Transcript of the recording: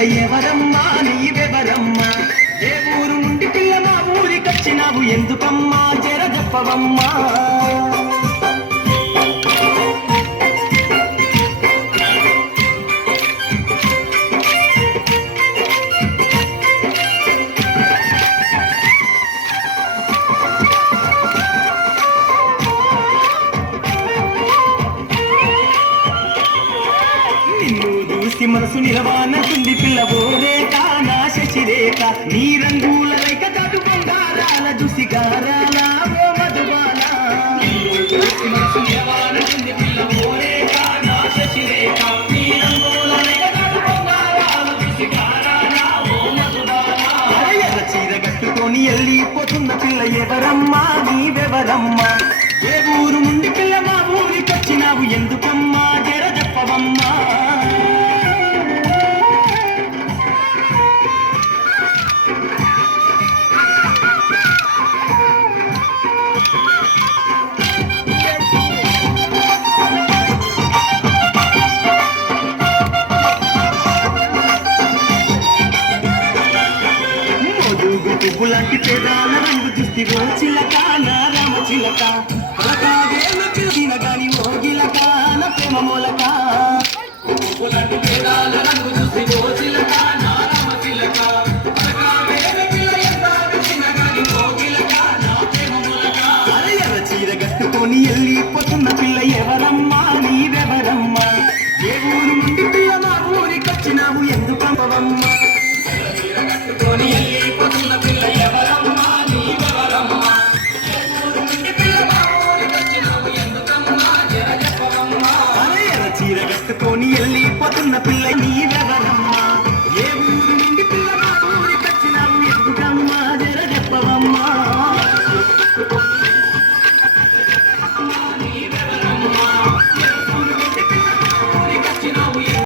పిల్ల ఎవరమ్మా నీవెవరమ్మా? ఏ ఊరు నుండి పిల్ల నా ఊరికొచ్చినావు ఎందుకమ్మా జర చెప్పవమ్మా నిన్ను చూసి మనసు నిలవానంటుంది పిల్లవో రేఖ నా శశిరేఖ నీ రంగుల రేఖ కాటు బంగారాల ఓ పిల్లవో రేఖ నా నీ రంగుల రేఖ ఓ చీర కట్టుకొని వెళ్ళిపోతున్న పిల్ల ఎవరమ్మా? నీవెవరమ్మా? ఏ ఊరు నుండి పిల్ల మా ఊరికొచ్చినావు? ఎందుకు మోదుగు పువ్వులాంటి పేదాల రంగు చూస్తే చిలక నా రామ చిలక. పలకాగేలు చూసిన గాని ఓ గిలక నా ప్రేమ మూలక. పువ్వులాంటి పేదాల రంగు చూస్తే చిలక నా రామ చిలక. చీర కట్టుకొని వెళ్ళిపోతున్న పిల్ల ఎవరమ్మా నీవెవరమ్మా? ఏ ఊరు వెళ్ళిపోతున్న పిల్ల